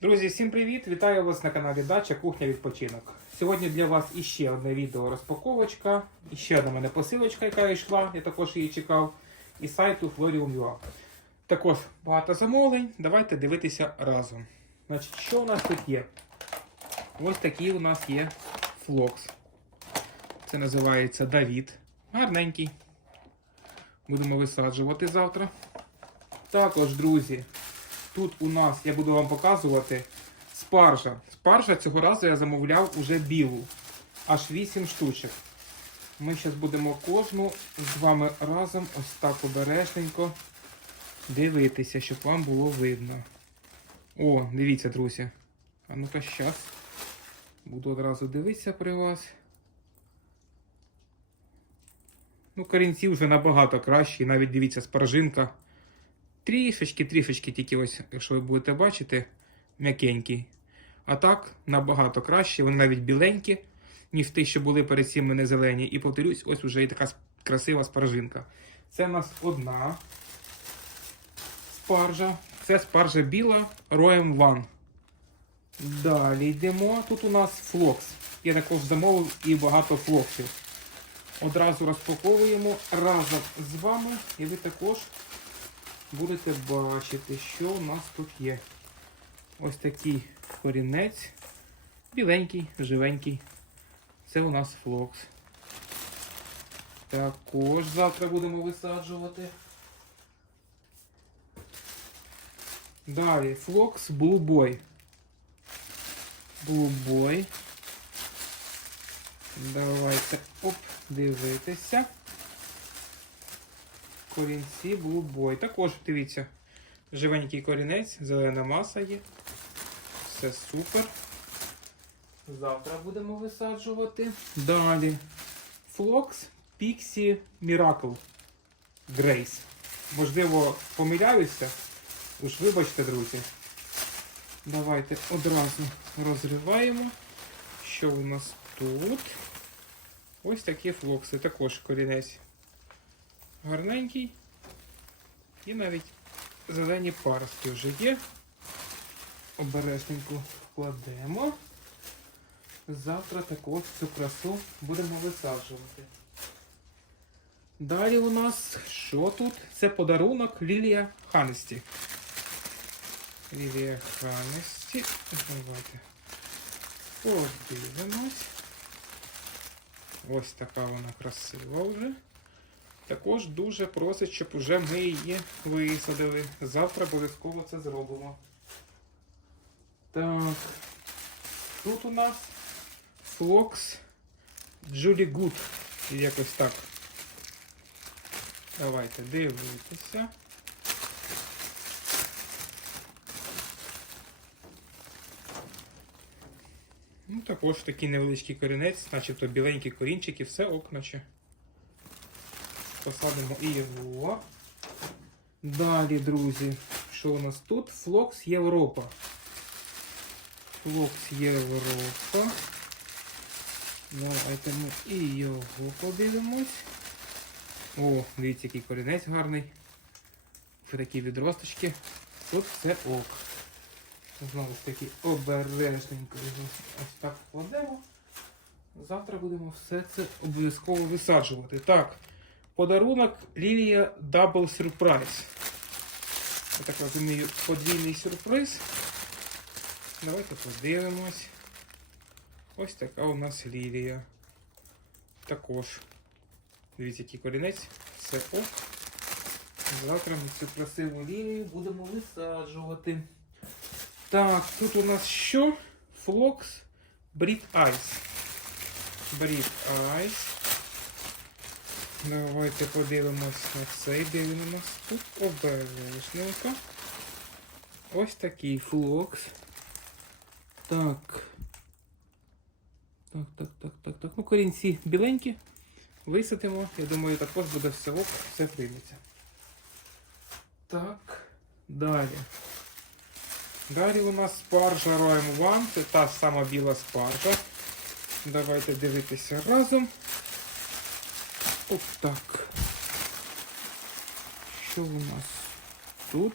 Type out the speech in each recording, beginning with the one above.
Друзі, всім привіт! Вітаю вас на каналі Дача Кухня Відпочинок. Сьогодні для вас іще одне відео розпаковочка, іще одна мене посилочка, яка йшла, я також її чекав, і сайту Florium.ua. Також багато замовлень. Давайте дивитися разом. Значить, що у нас тут є? Ось такий у нас є флокс. Це називається Давід. Гарненький. Будемо висаджувати завтра. Також, друзі, Тут у нас я буду вам показувати спаржа. Спаржа цього разу я замовляв уже білу. Аж 8 штучок. Ми зараз будемо кожну з вами разом ось так обережненько дивитися, щоб вам було видно. О, дивіться, друзі. А ну-ка зараз. Буду одразу дивитися при вас. Ну, корінці вже набагато кращі. Навіть дивіться, спаржинка. Трішечки, трішечки тільки ось, якщо ви будете бачити, м'якенький. А так, набагато краще, вони навіть біленькі, ніж ті, що були перед цим мене зелені. І повторюсь, ось вже і така красива спаржинка. Це у нас одна спаржа. Це спаржа біла Royal One. Далі йдемо. Тут у нас флокс. Я також замовив і багато флоксів. Одразу розпаковуємо разом з вами, і ви також будете бачити, що у нас тут є. Ось такий корінець. Біленький, живенький. Це у нас флокс. Також завтра будемо висаджувати. Далі флокс Boy. Blue Давайте оп, дивитися корінці Blue Також дивіться, живенький корінець, зелена маса є. Все супер. Завтра будемо висаджувати. Далі. Флокс Pixie Miracle Grace. Можливо, помиляюся. Уж вибачте, друзі. Давайте одразу розриваємо. Що у нас тут? Ось такі флокси. Також корінець гарненький. І навіть зелені паростки вже є. Обережненько вкладемо. Завтра також цю красу будемо висаджувати. Далі у нас що тут? Це подарунок Лілія Ханесті. Лілія Ханесті. Давайте подивимось. Ось така вона красива вже. Також дуже просить, щоб уже ми її висадили. Завтра обов'язково це зробимо. Так. Тут у нас Флокс Джулі Гуд. Якось так. Давайте дивитися. Ну, також такий невеличкий корінець, начебто біленький корінчик і все ок, наче посадимо і його. Далі, друзі, що у нас тут? Флокс Європа. Флокс Європа. Давайте ми і його подивимось. О, дивіться, який корінець гарний. Вже такі відросточки. Тут все ок. Знову ж таки обережненько ось так вкладемо. Завтра будемо все це обов'язково висаджувати. Так. Подарунок Лілія Double Surprise. Я так розумію, подвійний сюрприз. Давайте подивимось. Ось така у нас лілія. Також. Дивіться, який корінець. Все ок. Завтра ми цю красиву лілію будемо висаджувати. Так, тут у нас що? Флокс Брід Айс. Брід Айс. Давайте подивимось на цей, нас тут обережненько. Ось такий флокс. Так. Так, так, так, так, так. Ну, корінці біленькі. Висадимо. Я думаю, також буде все ок, все прийметься. Так. Далі. Далі у нас спаржа Royal One. Це та сама біла спаржа. Давайте дивитися разом. От так. Що у нас тут?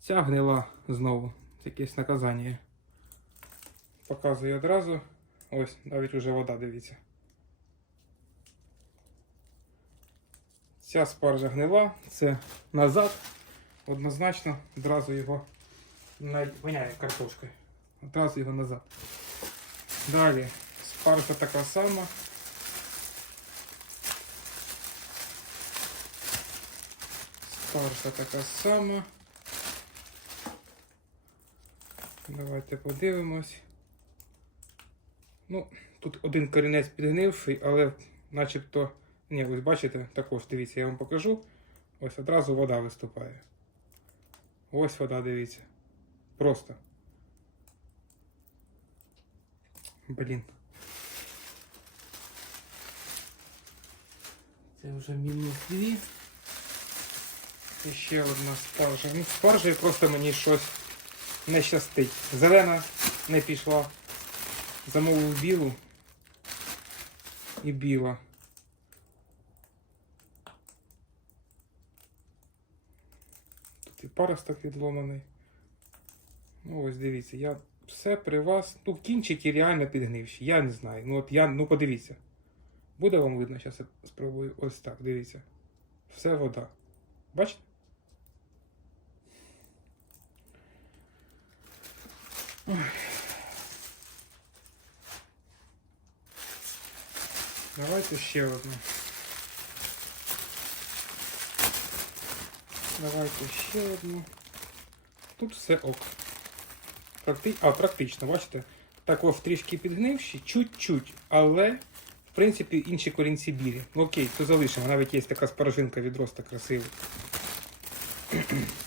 Ця гнила знову. Це якесь наказання. Показую одразу. Ось, навіть уже вода, дивіться. Ця спаржа гнила, це назад. Однозначно, одразу його воняє картошкою. Одразу його назад. Далі спаржа така сама. Спаржа така сама. Давайте подивимось. Ну, тут один корінець підгнивший, але начебто. Ні, ось бачите, також дивіться, я вам покажу. Ось одразу вода виступає. Ось вода, дивіться. Просто. Блін. Це вже мінус дві. І ще одна спаржа. Ну, спаржею просто мені щось не щастить. Зелена не пішла. Замовив білу і біла. Тут і паросток відломаний. Ну ось дивіться, я все при вас. Ну, кінчики реально підгнивші. Я не знаю. Ну от я, ну подивіться. Буде вам видно, зараз я спробую ось так, дивіться. Все вода. Бачите? Давайте ще одну. Давайте ще одну. Тут все ок. Практи... А, практично, бачите? Також трішки підгнивші, чуть-чуть, але в принципі інші корінці білі. Ну окей, все залишимо. Навіть є така спаржинка відроста красива.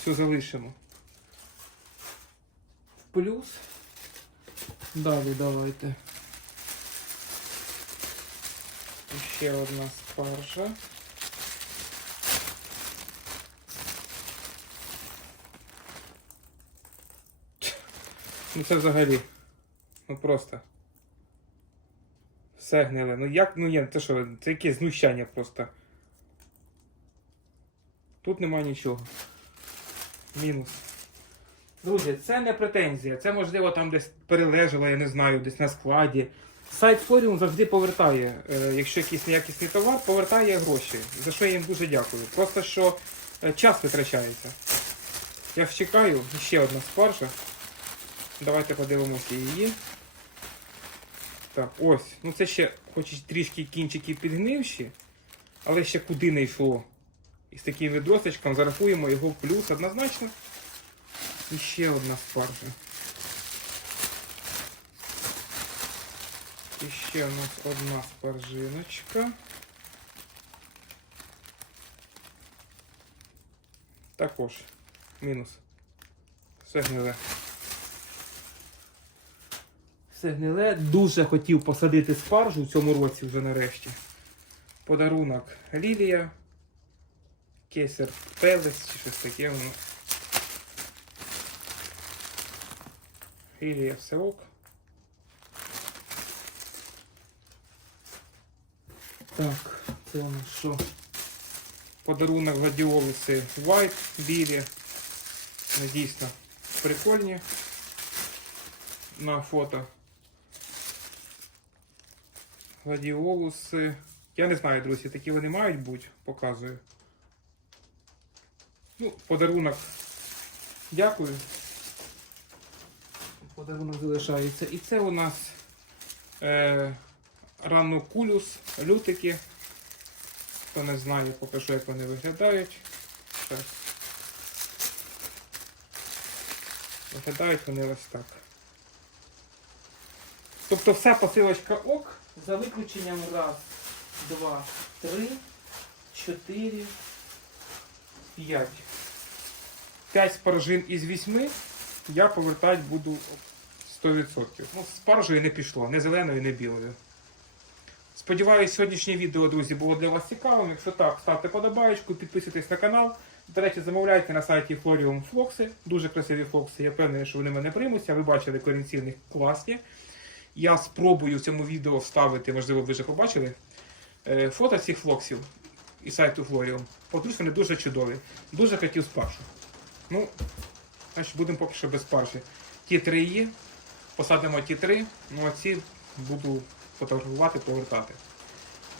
все залишимо. Плюс. Далі давайте. Ще одна спаржа. Ну це взагалі. Ну просто. Все гниле. Ну як, ну є, це що, це якесь знущання просто. Тут нема нічого. Мінус. Друзі, це не претензія. Це можливо там десь перележало, я не знаю, десь на складі. Сайт Форіум завжди повертає, е, якщо якийсь неякісний товар, повертає гроші. За що я їм дуже дякую. Просто що е, час витрачається. Я чекаю, ще одна спаржа. Давайте подивимося її. Так, ось. Ну це ще хоч трішки кінчики підгнивші, але ще куди не йшло. І з таким відросточком зарахуємо його в плюс однозначно. І ще одна спаржа. І ще у нас одна спаржиночка. Також мінус. Все гниле. Все гниле. Дуже хотів посадити спаржу в цьому році вже нарешті. Подарунок Лілія. Кесер Пелес чи щось таке воно. Лілія все ок. Так, це у нас що? Подарунок гладіолуси White, білі. Дійсно прикольні на фото. Гладіолуси. Я не знаю, друзі, такі вони мають бути, показую. Ну, подарунок. Дякую. Подарунок залишається. І це у нас е, ранокулюс, лютики. Хто не знає, покажу, як вони виглядають. Щас. Виглядають вони ось так. Тобто вся посилочка ок, за виключенням раз, два, три, чотири, п'ять. П'ять спаржин із вісьми я повертати буду 100%. Ну, спаржею не пішло, не зеленою, не білою. Сподіваюсь, сьогоднішнє відео, друзі, було для вас цікавим. Якщо так, ставте подобаєчку, підписуйтесь на канал. До речі, замовляйте на сайті Florium флокси. Дуже красиві флокси. Я впевнений, що вони мене приймуться. Ви бачили корінці в них класні. Я спробую в цьому відео вставити, можливо, ви вже побачили, е, фото цих флоксів із сайту Florium. Подруж вони дуже чудові. Дуже хотів спаршу. Ну, Значить, будемо поки що без парші. Ті три є, посадимо ті три, ну а ці буду фотографувати, повертати.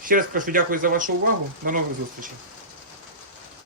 Ще раз кажу дякую за вашу увагу. До нових зустрічей.